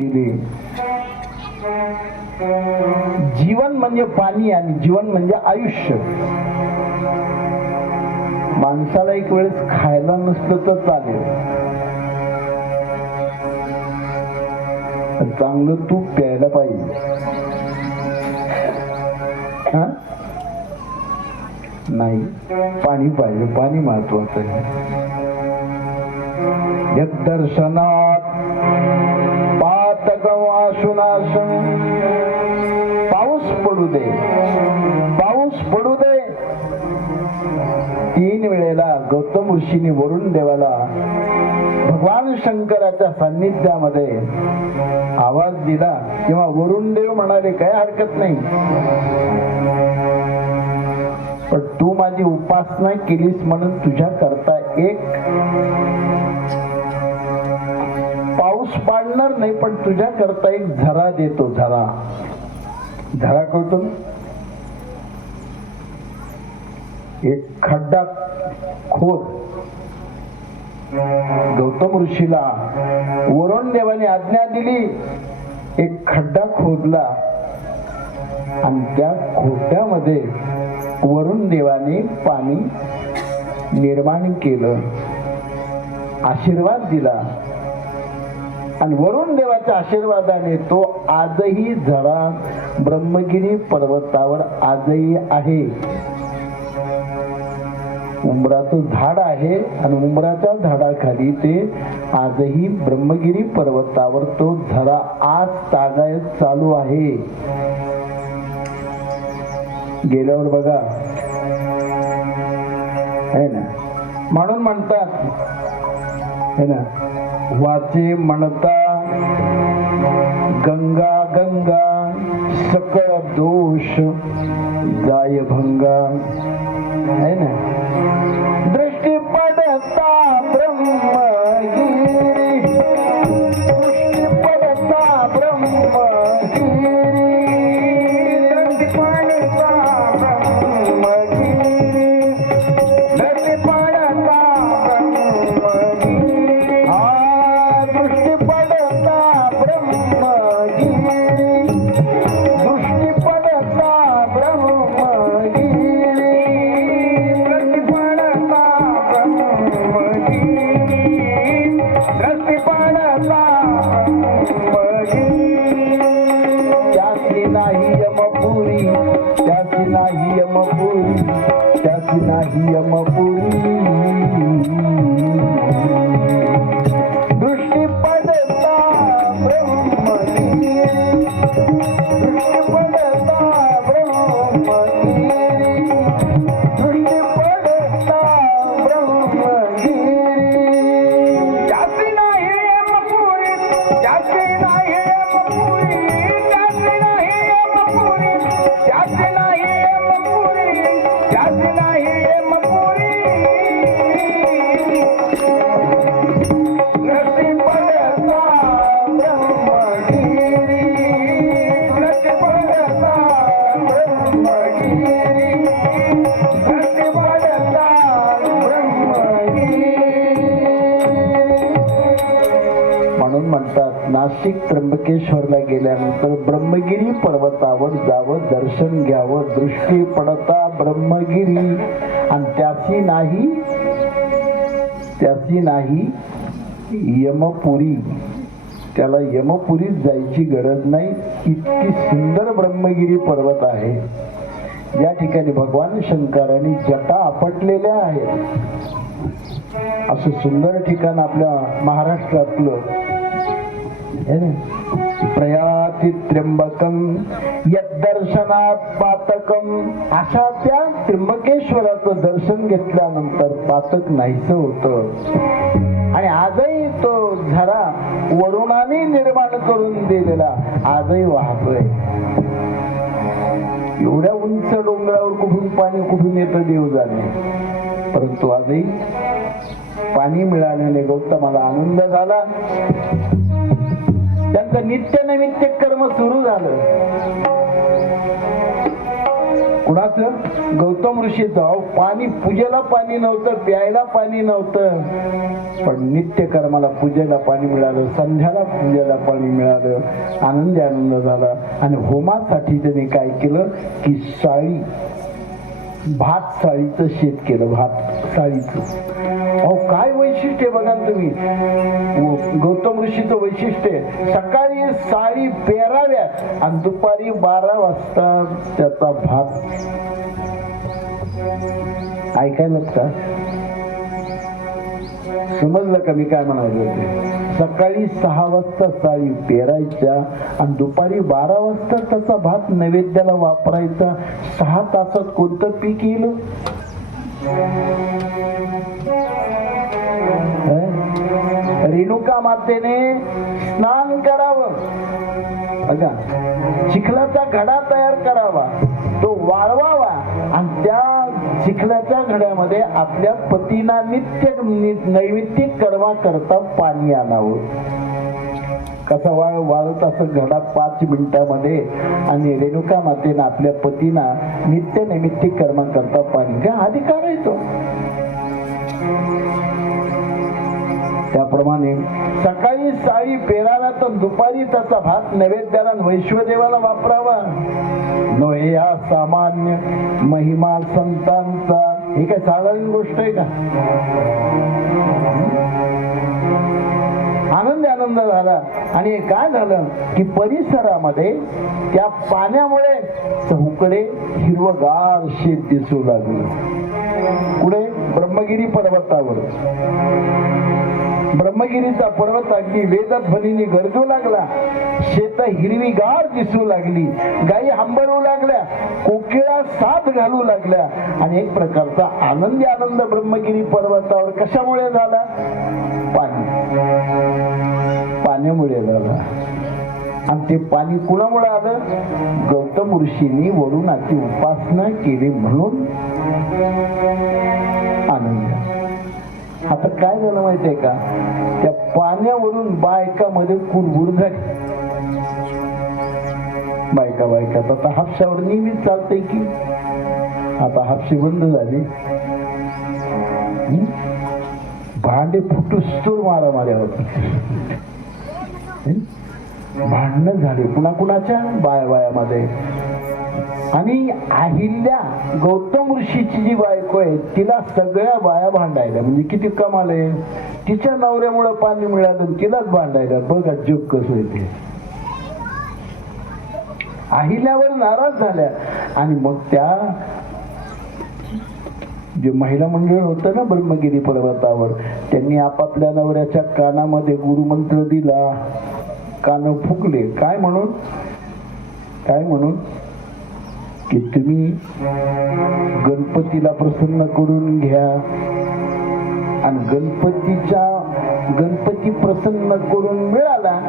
केली. जीवन म्हणजे पाणी आणि जीवन म्हणजे आयुष्य. माणसाला एक वेळेस खायला नसलं तर चालेल. चांगलं तूप प्यायला पाहिजे. हा? नाही पाणी पाहिजे. पाणी महत्वाचं आहे. दर्शनात दर्शनात पाऊस पडू दे. पाऊस पडू दे. तीन वेळेला गौतम ऋषीने वरुण देवाला भगवान शंकराच्या सान्निध्यामध्ये आवाज दिला. किंवा वरुण देव म्हणाले काय हरकत नाही. पण तू माझी उपासना केलीस म्हणून तुझ्या करता एक नाही पण तुझ्या करता एक झरा देतो झरा. झरा कळतो एक खड्डा खोद. गौतम ऋषीला वरुण देवाने आज्ञा दिली. एक खड्डा खोदला. आणि त्या खोट्यामध्ये वरुण देवाने पाणी निर्माण केलं. आशीर्वाद दिला. आणि वरुण देवाच्या आशीर्वादाने तो आजही झरा ब्रह्मगिरी पर्वतावर आजही आहे. उंबराचं झाड आहे आणि उंबराच्या झाडाखाली ते आजही ब्रह्मगिरी पर्वतावर तो झरा आज तागायत चालू आहे. गेल्यावर बघा. है ना? म्हणून म्हणतात. है ना? वाचे म्हणता गंगा गंगा सकळ दोष जाय भंगा है ना? दृष्टी पडता ब्रह्मगिरी दृष्टी पडता ब्रह्मगिरी. दृष्टी पडता त्याची नाही यमपुरी त्याची नाही यमपुरी त्याची नाही यमपुरी. म्हणून म्हणतात नाशिक त्र्यंबकेश्वरला गेल्यानंतर ब्रह्मगिरी पर्वतावर जावं दर्शन घ्यावं दृष्टी पडता ब्रह्मगिरी. आणि त्याची नाही त्याची नाही यमपुरी. त्याला यमपुरीत जायची गरज नाही. इतकी सुंदर ब्रह्मगिरी पर्वत आहे. या ठिकाणी भगवान शंकरांनी जटा आपटलेल्या आहेत. असं सुंदर ठिकाण आपल्या महाराष्ट्रातलं प्रयाती त्र्यंबकम यदर्शनात पातकम अशा त्या त्र्यंबकेश्वराचं दर्शन घेतल्यानंतर पातक नाहीच होत. आणि आजही तो झरा वरुणाने निर्माण करून दिलेला आजही वाहतोय. एवढ्या उंच डोंगरावर कुठून पाणी कुठून येतं देव जाणे परंतु आजही पाणी मिळाल्याने गौतमाला आनंद झाला. त्यांचं नित्य नैमित्य कर्म सुरू झालं. कुणाचं? गौतम ऋषीचं. अहो पाणी पूजेला पाणी नव्हतं प्यायला पाणी नव्हतं. पण नित्य कर्माला पूजेला पाणी मिळालं संध्याला पूजेला पाणी मिळालं आनंदी आनंद झाला. आणि होमासाठी त्यांनी काय केलं? की साळी भात साळीचं शेत केलं भात साळीचं. अहो काय वैशिष्ट्य बघा तुम्ही. गौतम ऋषीचं वैशिष्ट्य सकाळी साडी पेराव्या आणि दुपारी बारा वाजता त्याचा भात ऐकायलाच का समजलं का मी काय म्हणायचं होते सकाळी सहा वाजता साळी पेरायच्या आणि दुपारी बारा वाजता त्याचा भात नैवेद्याला वापरायचा. सहा तासात कोणतं पीक येईल? रेणुका मातेने स्नान करावं. बघा चिखलाचा घडा तयार करावा. तो वाळवावा आणि त्या चिखलाच्या घड्यामध्ये आपल्या पतीना नित्य नि- नैमित्तिक कर्मा करता पाणी आणावं. कसा वाळ वाळत असं घडा पाच मिनिटामध्ये आणि रेणुका मातेनं आपल्या पतीना नित्य नैमित्तिक कर्मा करता पाणी. का अधिकार आहे तो? त्याप्रमाणे सकाळी साळी पेराला तर दुपारी त्याचा भात नैवेद्याला वैश्वदेवाला वापरावा. नव्हे हा सामान्य महिमा संतांचा. ही काय साधारण गोष्ट आहे का? आनंद आनंद झाला. आणि काय झालं की परिसरामध्ये त्या पाण्यामुळे चौकडे हिरवगार शेत दिसू लागलं. पुढे ब्रह्मगिरी पर्वतावर. ब्रह्मगिरीचा पर्वत अगदी वेदध्वनीने गरजू लागला शेत हिरवीगार दिसू लागली गायी हंबरू लागल्या कोकिळा साथ घालू लागल्या. आणि एक प्रकारचा आनंदी आनंद ब्रह्मगिरी पर्वतावर कशामुळे झाला? पाणी. पाण्यामुळे झाला. आणि ते पाणी कुणामुळे आलं? गौतम ऋषींनी वरुणाची उपासना केली म्हणून. आता काय झालं माहितीये का? त्या पाण्यावरून बायकामध्ये कुरबुर झाली. बायका बायका आता हापशावर नेहमीच चालते की. आता हापशी बंद झाली. भांडे फुटूस्तूर मारा माऱ्या भांडणं झाले कुणा कुणाच्या बाया बायामध्ये. आणि अहिल्या गौतम ऋषीची जी बायको आहे तिला सगळ्या बाया भांडायला म्हणजे किती कमाल आहे. तिच्या नवऱ्यामुळं पाणी मिळालं तिलाच भांडायला. बघा जोग कसं येते अहिल्यावर नाराज झाल्या. आणि मग त्या जे महिला मंडळ होतं ना ब्रह्मगिरी पर्वतावर त्यांनी आपापल्या नवऱ्याच्या कानामध्ये गुरुमंत्र दिला. कान फुकले. काय म्हणून? काय म्हणून? की तुम्ही गणपतीला प्रसन्न करून घ्या. आणि गणपतीच्या गणपती प्रसन्न करून मिळाला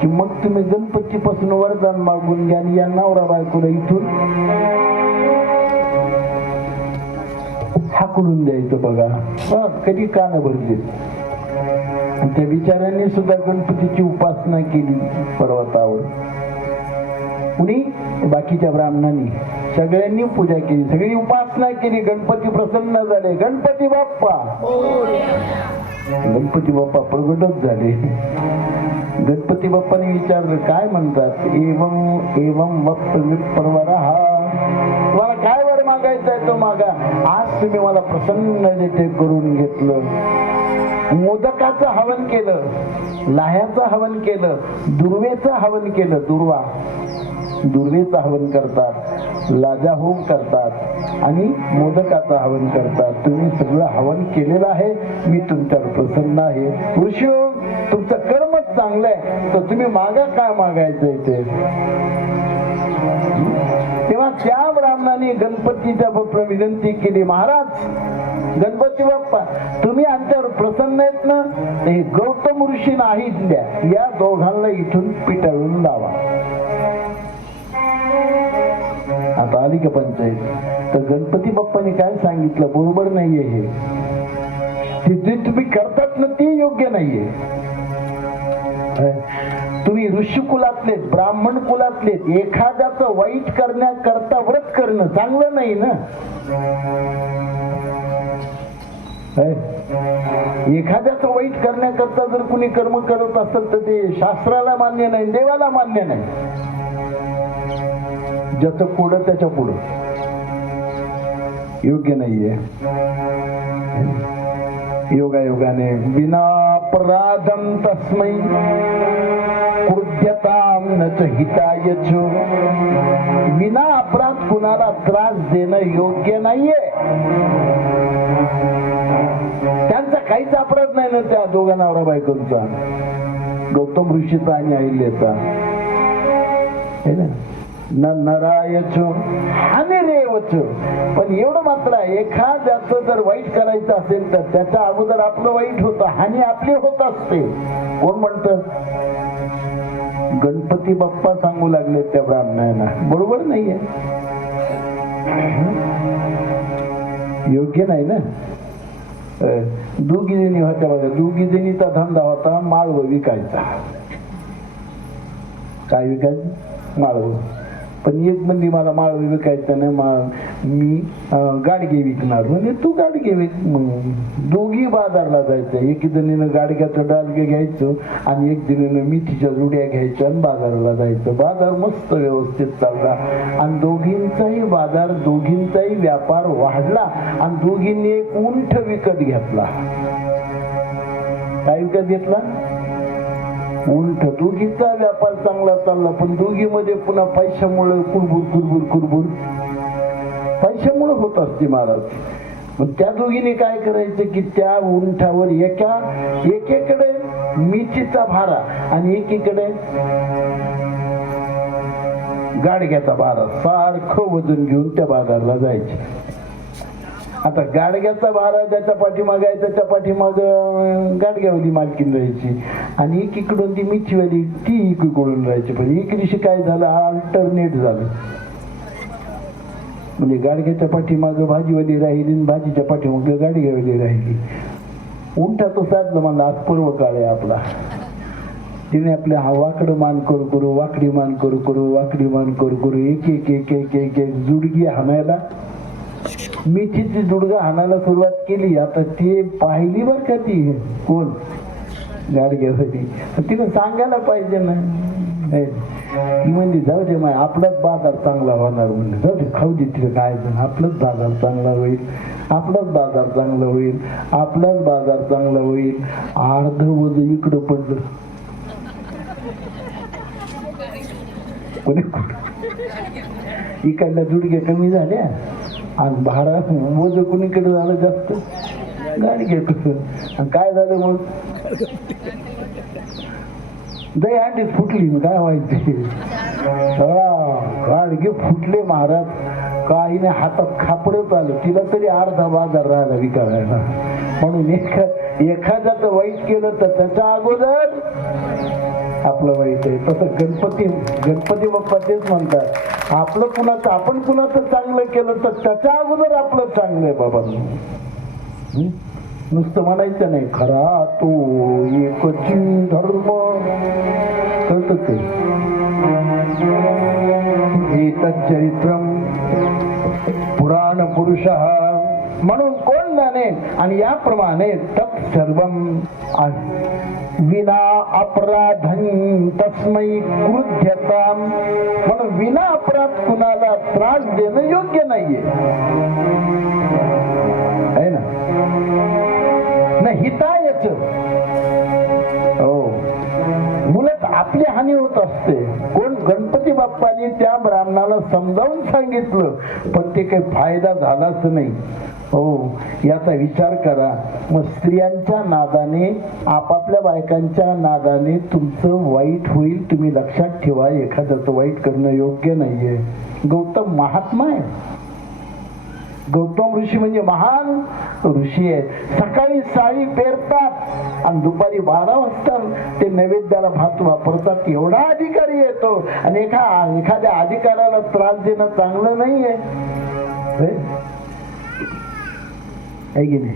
की मग तुम्ही गणपतीपासून वरदान मागून घ्या आणि या नवरा बायकोला इथून हाकडून द्यायचं बघा. कधी कान भरले. आणि त्या बिचाऱ्यांनी सुद्धा गणपतीची उपासना केली पर्वतावर. कुणी? बाकीच्या ब्राह्मणांनी सगळ्यांनी पूजा केली सगळी उपासना केली. गणपती प्रसन्न झाले. गणपती बाप्पा. गणपती बाप्पा प्रगटच झाले. गणपती बाप्पाने विचारलं काय म्हणतात? एवम एवम वक्त हा तुम्हाला काय वर मागायचा आहे तो मागा. आज तुम्ही मला प्रसन्न जेथे करून घेतलं. मोदकाचं हवन केलं लाह्याचं हवन केलं दुर्वेचं हवन केलं दुर्वा. दुर्वेचं हवन करतात लाजा होम करतात आणि मोदकाचं हवन करतात. तुम्ही सगळं हवन केलेलं आहे मी तुमच्यावर प्रसन्न आहे. ऋषी हो, तुमचं कर्मच चांगलं आहे तर तुम्ही मागा काय मागायचंय ते? तेव्हा त्या ब्राह्मणाने गणपतीच्या बाप्पा विनंती केली महाराज गणपती बाप्पा तुम्ही आमच्यावर प्रसन्न आहेत ना? हे गौतम ऋषी नाहीत द्या. या दोघांना इथून पिटाळून लावा. आता आली का पंचायत? तर गणपती बाप्पाने काय सांगितलं? बरोबर नाहीये हे. ते जे तुम्ही करतात ना ते योग्य नाहीये. तुम्ही ऋषी कुलातले ब्राह्मण कुलातले एखाद्याचं वाईट करण्याकरता व्रत करणं चांगलं नाही ना? एखाद्याचं वाईट करण्याकरता जर कुणी कर्म करत असेल तर ते शास्त्राला मान्य नाही देवाला मान्य नाही. ज्याचं पुढं त्याच्या पुढं. योग्य नाहीये. योगायोगाने विना अपराधम तस्मै कृत्यताम न च हिताय च. विना अपराध कुणाला त्रास देणं योग्य नाहीये. त्यांचा काहीच अपराध नाही ना त्या दोघा नवरा बायकोंचा. गौतम ऋषीचा आणि अहिल्याचा. ना न नरायच आणि रेवचो. पण एवढं मात्र एखाद्याचं जर वाईट करायचं असेल तर त्याच्या अगोदर आपलं वाईट होतं हानी आपली होत असते. कोण म्हणत? गणपती बाप्पा सांगू लागले त्या ब्राह्मणांना. बरोबर नाहीये. योग्य नाही ना? अं, जणी होत्या बघा दोघी जणीचा धंदा होता माळव विकायचा. काय विकायचं? माळव. पण एक मंदी मला माळ विकायचं नाही मा- मी गाडगे विकणार. म्हणजे तू गाडगे विक. दोघी बाजारला जायचं. एक जणीनं गाडग्याचं डालगे घ्यायचं आणि एक जणीनं मिठीच्या जुड्या घ्यायच्या आणि बाजाराला जायचं. बाजार मस्त व्यवस्थित चालला. आणि दोघींचाही बाजार दोघींचाही व्यापार वाढला आणि दोघींनी एक उंठ विकत घेतला. काय विकत घेतला? उलट दोघीचा व्यापार चांगला चालला. पण दोघीमध्ये पुन्हा पैशामुळे कुरबुर कुरबुर कुरबुर. पैशामुळे होत असते महाराज. मग त्या दोघीने काय करायचं की त्या उंठावर एका एकेकडे मिठीचा भारा आणि एकीकडे गाडग्याचा भारा. सारखं वजन घेऊन त्या बाजारला जायचे. आता गाडग्याचा भारा ज्याच्या पाठीमाग आहे त्याच्या पाठीमाग गाडग्यावली मालकीन राहायची. आणि एकीकडून ती मिथीवाली ती इकडून राहायची. पण एक दिवशी काय झालं अल्टरनेट झालं. म्हणजे गाडग्याच्या पाठीमाग भाजीवाली राहिली आणि भाजीच्या पाठीमाग गाडग्यावाली राहिली. उंटाचं साधलं मला आज पूर्व काळ आहे आपला. तिने आपल्या हा वाकडं मान करू करू वाकडी मान करू करू वाकडी मान करू करू एक एक एक एक एक एक जुडगी हाणायला मिठीची जुडगा हाणायला सुरुवात केली. आता ती पाहिली बर का ती. कोण? गाडग्यासाठी. तिनं सांगायला पाहिजे ना. ती जाऊ दे माय आपलाच बाजार चांगला होणार. म्हणजे जाऊ दे खाऊ दे तिला काय आपलाच बाजार चांगला होईल. आपलाच बाजार चांगला होईल. आपलाच बाजार चांगला होईल. अर्ध वज इकडं पडलं. कोणी इकडल्या दुडग्या कमी झाल्या आणि भाडा मोज कुणीकडे झालं जास्त? गाडी घेतो आणि काय झालं मग? दही अंडी फुटली काय व्हायची? गाडगे फुटले महाराज. काहीने हातात खापडत आलं तिला तरी अर्धा बाजार राहिला विकायला. म्हणून एखा एखाद्याचं वाईट केलं तर त्याच्या अगोदर आपलं वाईट आहे. तसं गणपती गणपती बाप्पा तेच म्हणतात. आपलं कुणाचं आपण कुणाचं चांगलं केलं तर त्याच्या अगोदर आपलं चांगलं आहे बाबा. नुसतं म्हणायचं नाही खरा तो एक धर्म. कळत चरित्रम पुराण पुरुष म्हणून कोण जाणे आणि याप्रमाणे तप सर्व विना अपराधन तस्मै क्रुध्यता. म्हणून विना अपराध कुणाला त्रास देणं योग्य नाहीये. आहे ना? हितायच. हो. मुलत आपली हानी होत असते. कोण गणपती बाप्पानी त्या ब्राह्मणाला समजावून सांगितलं पण ते काही फायदा झालाच नाही. हो याचा विचार करा. मग स्त्रियांच्या नादाने आपापल्या बायकांच्या नादाने तुमचं वाईट होईल तुम्ही लक्षात ठेवा एखाद्याचं वाईट करणं योग्य नाहीये. गौतम महात्मा आहे. गौतम ऋषी म्हणजे महान ऋषी आहे. सकाळी साळी पेरतात आणि दुपारी बारा वाजता ते नैवेद्याला भात वापरतात. एवढा अधिकारी येतो आणि एका एखाद्या अधिकाराला त्रास देणं चांगलं नाहीये. हे? आहे की नाही